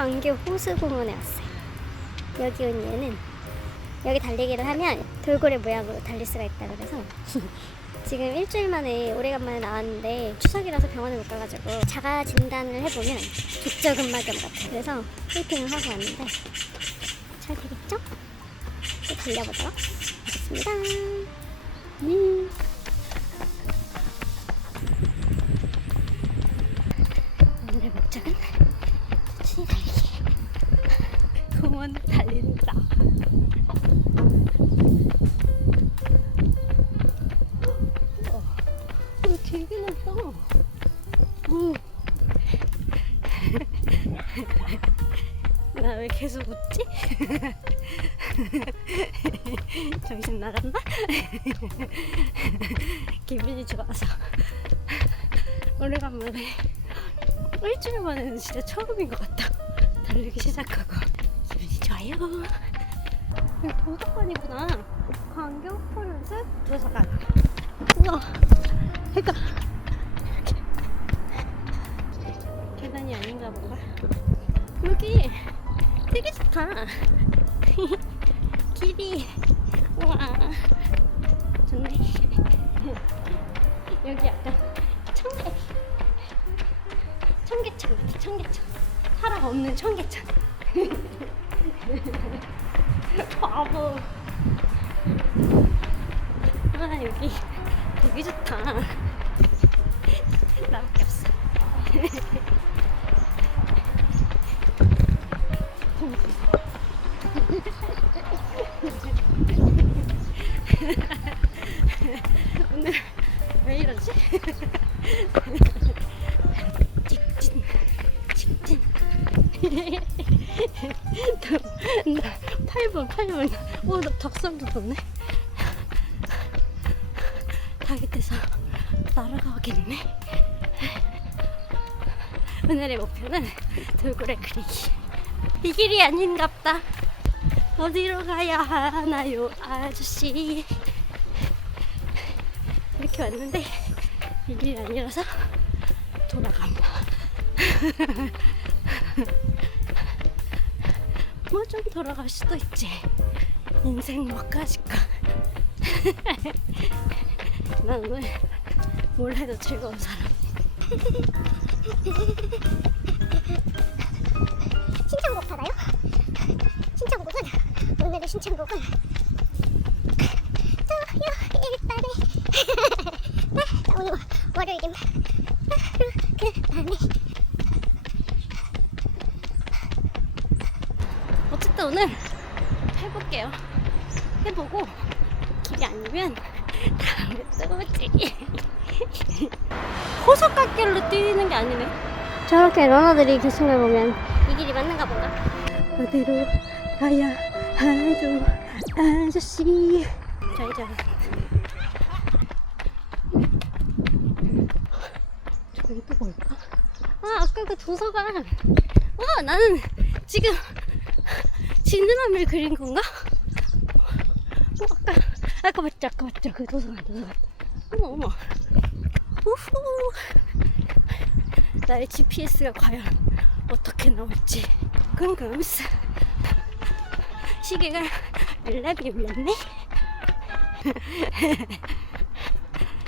광교 호수공원에 왔어요. 여기 온 얘는 여기 달리기를 하면 돌고래 모양으로 달릴 수가 있다 그래서 지금 일주일 만에 오래간만에 나왔는데 추석이라서 병원에 못 가가지고 자가 진단을 해보면 족저근막염 같아. 그래서 힐핑을 하고 왔는데 잘 되겠죠? 또 달려보도록 하겠습니다. 음. 되게 넓다. 어. 나왜 계속 웃지? 정신 나갔나? 기분이 좋아서 오래간만에 일주일 만에는 진짜 처음인 것 같다. 달리기 시작하고 기분이 좋아요. 도서관이구나. 광교 포렌스 도서관. 우와, 그러니까 이렇게 계단이 아닌가 본가. 여기 되게 좋다. 길이. 우와. 좋네. 여기 약간 청계. 청계천 같아 청계천. 사람 없는 청계천. 바보. 아 여기 되게 좋다. 나밖에 없어. 오늘 왜 이러지? 직진 직진 나 8분 8분. 오나 닭살도 돋네 오늘의 목표는 돌고래 그리기. 이 길이 아닌갑다. 어디로 가야 하나요 아저씨? 이렇게 왔는데 이 길이 아니라서 돌아간다 뭐 좀 돌아갈 수도 있지. 인생 뭐까짓까 난 오늘 뭘 해도 즐거운 사람 신청곡 받아요? 신청곡은? 오늘의 신청곡은? 토요일 밤에 나 오늘 월요일인 하루 그 밤에. 어쨌든 오늘 해볼게요. 해보고 길이 아니면 다음에 또 오지 호석갓길로 뛰는 게 아니네. 저렇게 러너들이 계승을 보면 이 길이 맞는가 본가? 어디로 가야 하죠? 아저씨. 자이자 저기 또 뭘까? 아 아까 그 도서관 아 나는 지금 지느러미를 그린 건가? 어, 아까 아까 맞죠 아까 맞죠. 그 도서관 도서관 어머 어머 우후. 나의 GPS가 과연 어떻게 나올지. 궁금스 시계가 알람이 울렸네.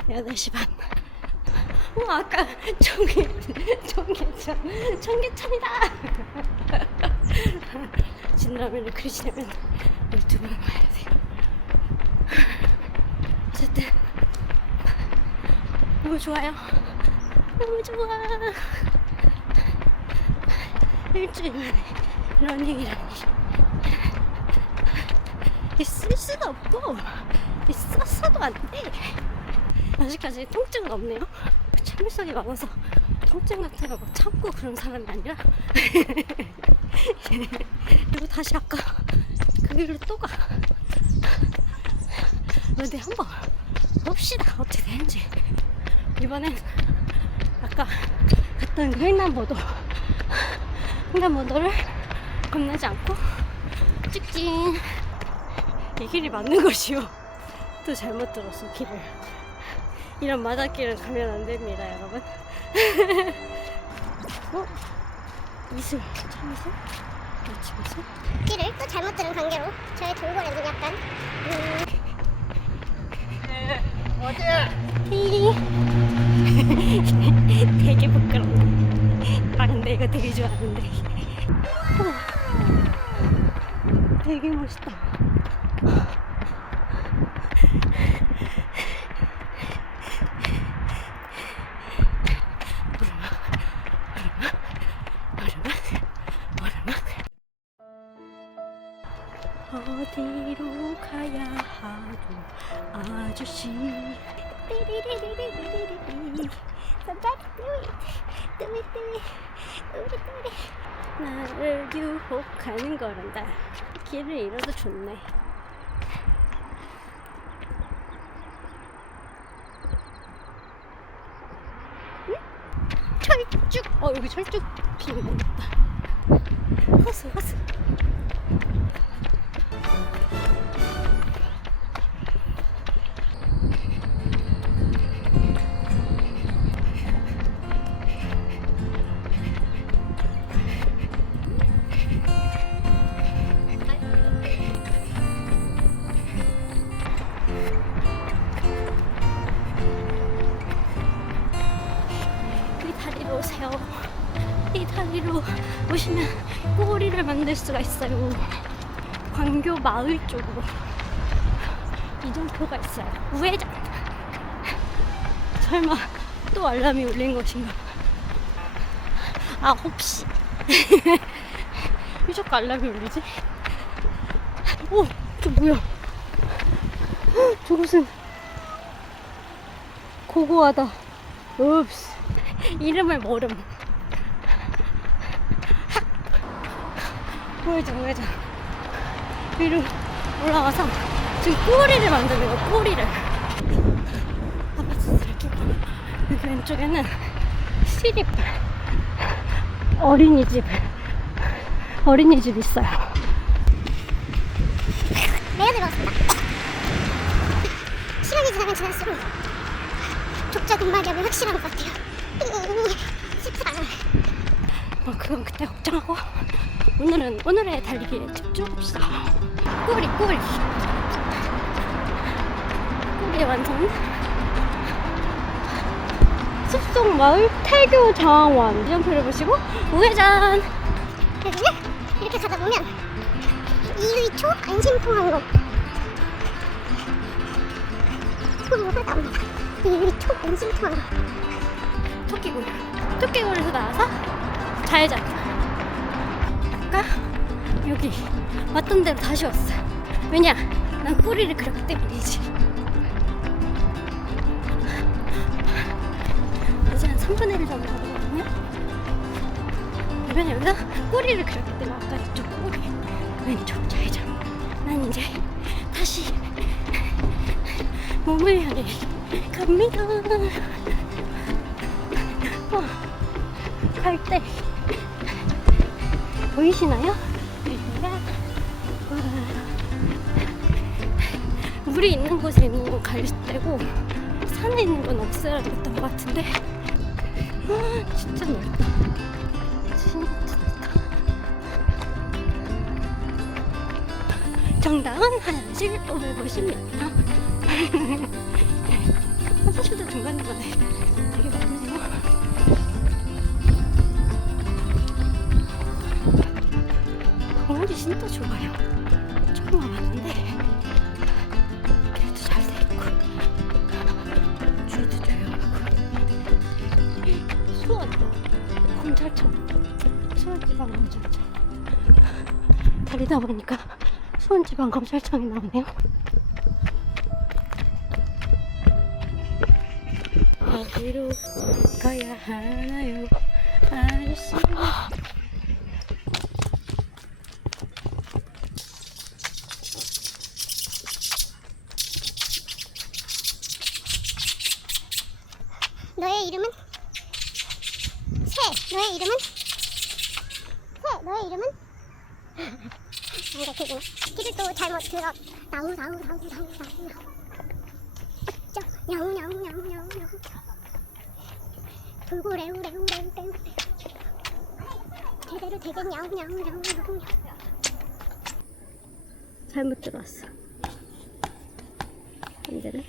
8시 반. 어, 아까 청계, 청계천, 청계천이다! 진라면을 그리시려면 12분 와야 돼요. 어쨌든, 너무 좋아요. 너무 좋아. 일주일 만에 러닝이라니. 있을 수도 없고, 있었어도 안 돼. 아직까지 통증은 없네요. 참을성이 많아서 통증 같은 거 막 참고 그런 사람이 아니라 그리고 다시 아까 그 길로 또 가. 어디 한번 봅시다 어떻게 되는지 이번엔 아까 갔던 그 횡단보도 횡단보도를 겁내지 않고 찍찍 이 길이 맞는 것이요. 또 잘못 들었어 길을 이런 마다길은 가면 안 됩니다, 여러분. 어? 이승 참이승 이승 길을 또 잘못 들은 관계로 저의 돌고래는 약간 음, 되게 부끄럽네. 아 근데 이거 되게 좋아하는데. 어. 되게 멋있다. 어디로 가야 하고 아저씨 띠리리리리리리리 Somebody do it do it do it 우리 우리 나를 유혹하는 거란다. 길을 잃어도 좋네. 응? 철쭉. 어 여기 철쭉 거 있다 허스 허스 만들 수가 있어요. 광교 마을 쪽으로 이정표가 있어요. 우회전. 설마 또 알람이 울린 것인가? 9시. 왜 자꾸 알람이 울리지? 오, 저 뭐야? 저곳은 고고하다. 읍스. 이름을 모름. 우회전, 우회전. 위로 올라가서 지금 꼬리를 만드는 거야, 꼬리를. 아파트를 끼고 여기 왼쪽에는 시립 어린이집 어린이집 있어요. 내가 들어왔습니다 시간이 지나면 지날수록 족자 근막염이 확실한 것 같아요 슬프다 어, 그건 그때 걱정하고 오늘은 오늘의 달리기에 집중합시다. 꼬리 꼬리 꼬리 완성. 숲속 마을 태교 장원 이정표를 보시고 우회전. 이렇게 가다 보면 이의초 안심통항로 도로가 나옵니다 이의초 안심통항로 토끼굴 토끼굴에서 나와서 좌회전. 아까 여기 왔던 대로 다시 왔어. 왜냐? 난 꼬리를 그렸기 때문이지. 이제 한 3분의 1 정도 가거든요. 그러면 여기서 꼬리를 그렸기 때문에 아까 이쪽 꼬리 왼쪽 좌회전. 난 이제 다시 몸을 향해 갑니다. 어, 갈때 보이시나요? 물이 있는 곳에 있는 건갈 때고 산에 있는 건 없어야 됐던 것 같은데 아 진짜 넓다 진짜 넓다 정다운 화장실 오늘 보십니다 화장실도 중간중간에 진짜 좋아요. 처음 와봤는데 길도 잘 돼 있고 줄도 조용하고 수원 검찰청 수원지방 검찰청 달리다 보니까 수원지방 검찰청이 나오네요. 어디로 가야 하나요, 아저씨? 너의 이름은? 새 너의 이름은? 새 너의 이름은? 뭔가 그구나 길을 또 잘못 들어 나우 나우 나우 나우 나우 나우 저 야우 야우 야우 야우 야우 돌고래 우래 우래 우래 우래 해도 되겠냐우 냐우 냐우 냐우 냐우 잘못 들어왔어. 안 되네.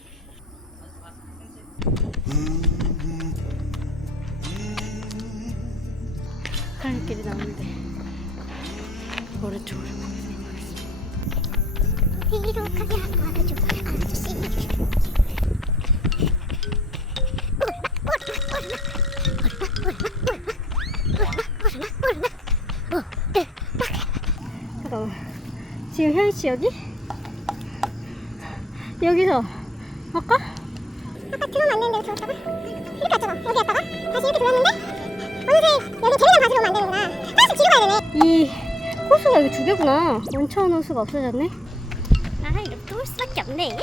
길이 나오는데 오른쪽으로 뒤로 가게 하죠 아저씨 잠깐만. 지금 현희 씨 여기? 여기서 아까? 아까 안 되는데 들어왔다가 이렇게 왔잖아 여기 왔다가 다시 이렇게 들어왔는데 이 호수가 여기 두 개구나. 원천 호수가 없어졌네. 아 이렇게 올 수밖에 없네.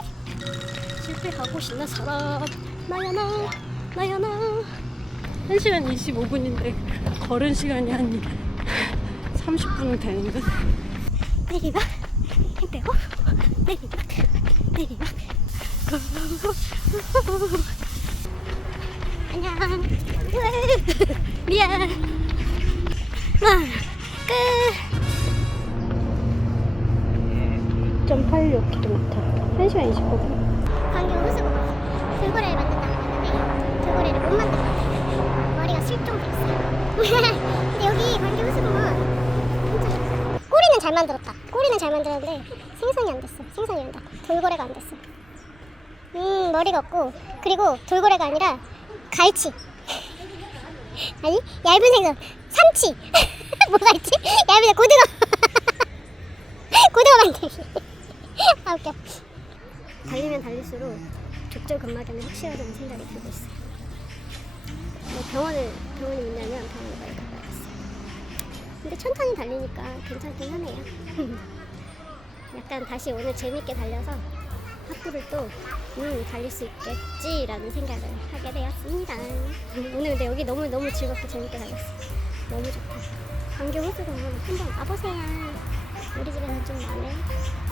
실패하고 싶나 사람 나야 나 나야 나. 1시간 25분인데 걸은 시간이 한 30분 되는 듯. 내리막 힘 빼고 내리막 내리막. 안녕. 으, 미안. 와 9.86km. 1시간 29분. 광교 호수공원 돌고래를 만든다고 했는데 돌고래를 못 만들었어요. 머리가 실종됐어요. 근데 여기 광교 호수공원 진짜. 꼬리는 잘 만들었다. 꼬리는 잘 만들었는데 생선이 안 됐어. 생선이 된다. 돌고래가 안 됐어. 음 머리가 없고. 그리고 돌고래가 아니라 갈치. 아니 얇은 생선. 삼치. 뭐가 있지? 얇은 고등어. 고등어 만들기 아 웃겨 달리면 달릴수록 족저근막염이 확실하다는 생각이 들고 있어요. 뭐 병원을 병원이 있냐면 병원을 빨리 가봐야겠어요. 근데 천천히 달리니까 괜찮긴 하네요. 약간 다시 오늘 재밌게 달려서 학구를 또 음, 달릴 수 있겠지라는 생각을 하게 되었습니다. 오늘 근데 여기 너무 너무 즐겁고 재밌게 달렸어요. 너무 좋다. 광교 호수공원 한번 가보세요. 우리 집에는 좀 많아요.